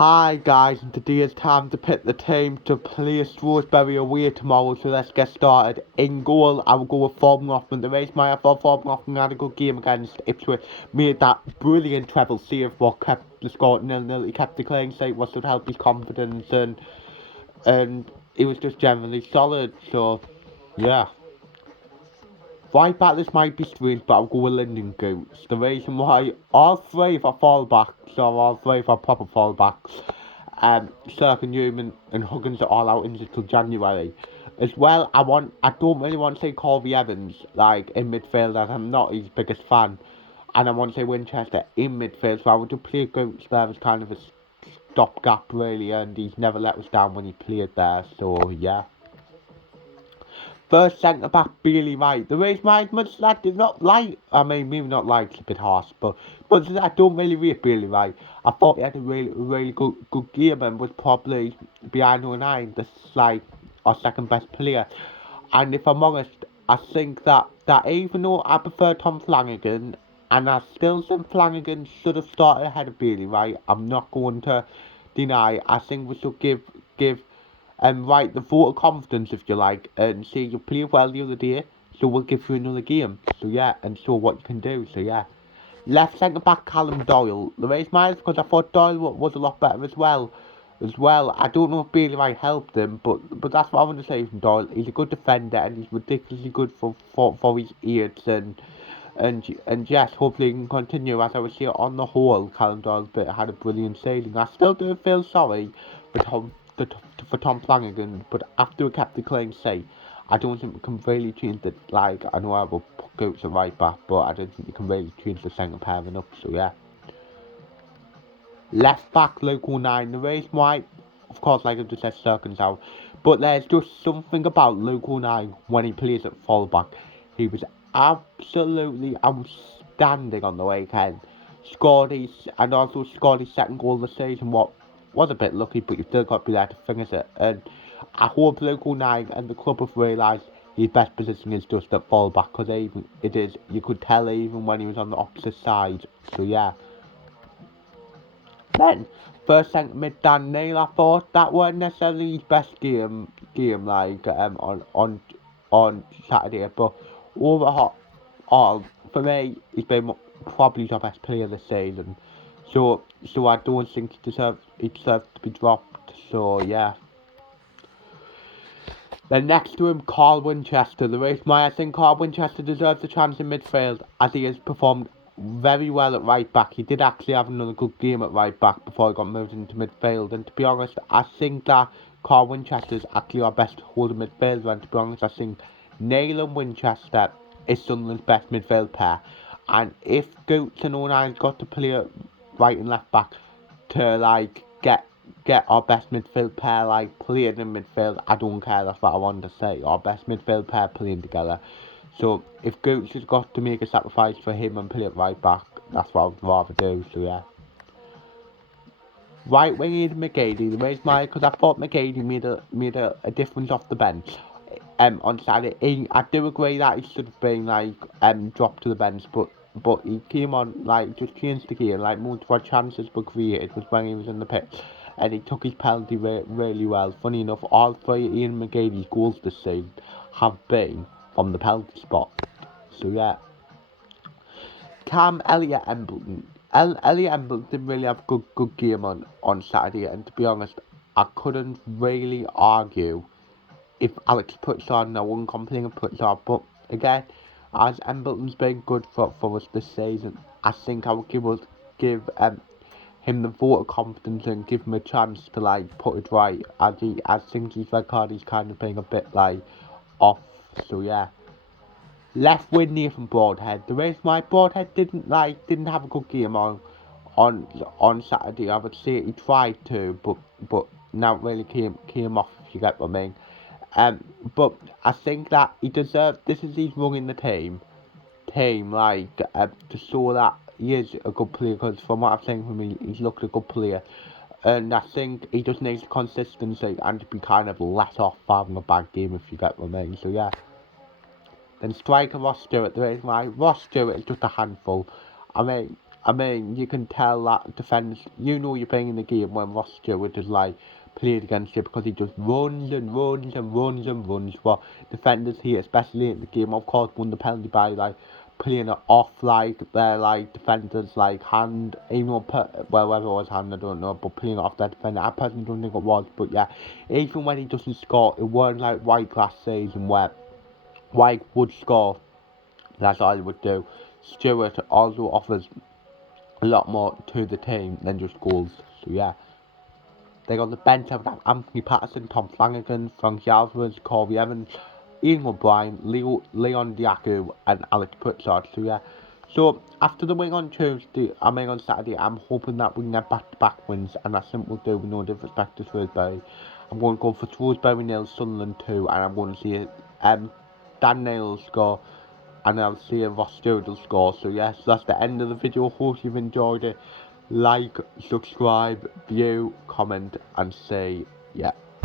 Hi guys, and today it's time to pick the team to play Shrewsbury away tomorrow, so let's get started. In goal, I will go with Forbes Rothman. The race my thought Forbes Rothman had a good game against Ipswich, made that brilliant treble save what kept the score 0-0. He kept the clean slate, what should help his confidence, and he was just generally solid, so yeah. Right back, this might be strange, but I'll go with Linden Goats. The reason why all three of our fallbacks, so all three of our proper fallbacks, Cirque Newman and Huggins are all out until January. As well, I don't really want to say Corby Evans, like, in midfield, as I'm not his biggest fan. And I want to say Winchester in midfield, so I would just play Goats there as kind of a stopgap, really, and he's never let us down when he played there, so yeah. First centre back, Bailey Wright. The reason why much as I did not like, I mean, maybe not like, it's a bit harsh, but much as I don't really rate Bailey Wright, I thought he had a really good game and was probably behind 09, the like our second best player. And if I'm honest, I think that even though I prefer Tom Flanagan, and I still think Flanagan should have started ahead of Bailey Wright, I'm not going to deny. I think we should give right, the vote of confidence, if you like, and say you played well the other day, so we'll give you another game. So yeah, and show what you can do. So yeah. Left centre back Callum Doyle. The reason why is because I thought Doyle was a lot better as well. I don't know if Bailey might help them, but that's what I want to say from Doyle. He's a good defender and he's ridiculously good for his age and yes, hopefully he can continue. As I would say, on the whole, Callum Doyle had a brilliant season. I still do feel sorry for Tom Flanagan, but after we kept the clean slate, I don't think we can really change the, like, I know I will go to right back, but I don't think we can really change the centre pairing up, so yeah. Left back, local 9, the reason why, of course, like I just said, Circle's out, but there's just something about local 9 when he plays at fullback. He was absolutely outstanding on the weekend. And also scored his second goal of the season, what was a bit lucky, but you still got to be there to finish it. And I hope local 9 and the club have realised his best position is just at fullback, because you could tell even when he was on the opposite side, so yeah. Then, first centre mid Dan Neil, I thought that weren't necessarily his best game like on Saturday, but overall, for me, he's been probably the best player this season. So I don't think he deserves to be dropped. So yeah. Then next to him, Carl Winchester. The reason why I think Carl Winchester deserves a chance in midfield, as he has performed very well at right back. He did actually have another good game at right back before he got moved into midfield. And to be honest, I think that Carl Winchester is actually our best holding midfielder. And to be honest, I think Neil and Winchester is Sunderland's best midfield pair. And if Goats and O'Nine's got to play right and left back to like get our best midfield pair like playing in midfield, I don't care, that's what I want to say. Our best midfield pair playing together. So if Gooch has got to make a sacrifice for him and play it right back, that's what I'd rather do, so yeah. Right wing is McGady. The reason why, because I thought McGady made a difference off the bench on Saturday. I do agree that he should have been like dropped to the bench, but he came on, like, just changed the game, like multiple chances were created was when he was in the pitch, and he took his penalty really well. Funny enough, all three of Ian McGady's goals this season have been from the penalty spot. So yeah. Cam Elliott Embleton. Elliott Embleton didn't really have a good game on Saturday, and to be honest, I couldn't really argue if Alex puts on. I wouldn't complain if puts on, but again, as Embleton's been good for us this season, I think I would give him the vote of confidence and give him a chance to like put it right. I think his record is kind of being a bit like off. So yeah. Left wing Nathan Broadhead. The reason why Broadhead didn't have a good game on Saturday, I would say he tried to, but now it really came off, if you get what I mean. But I think that he deserves. This is his run in the team like to show that he is a good player. Because from what I've seen from him, he's looked a good player, and I think he just needs consistency and to be kind of let off for having a bad game, if you get what I mean. So yeah. Then striker Ross Stewart. The reason why Ross Stewart is just a handful. I mean, I mean, you can tell that defenders, you know you're playing in the game when Ross Stewart is like played against you because he just runs and runs and runs and runs. But defenders here, especially in the game, of course, won the penalty by like playing it off like their like defenders like hand, even though well whether it was hand I don't know, but playing it off their defender. I personally don't think it was, but yeah, even when he doesn't score, it weren't like White last season where White would score. That's all he would do. Stewart also offers a lot more to the team than just goals. So yeah, they got the bench have got Anthony Patterson, Tom Flanagan, Frank Alvarez, Corey Evans, Ian O'Brien, Leon Diaku, and Alex Pritchard. So yeah, so after the win on Tuesday, I mean on Saturday, I'm hoping that we can get back-to-back wins, and that's something we'll do with no disrespect to Shrewsbury. I'm going to go for Shrewsbury nil, Sunderland 2, and I'm going to see Dan Neil score, and I'll see if Ross Stewart will score. So yes, that's the end of the video. Hope you've enjoyed it. Like, subscribe, view, comment, and say yeah.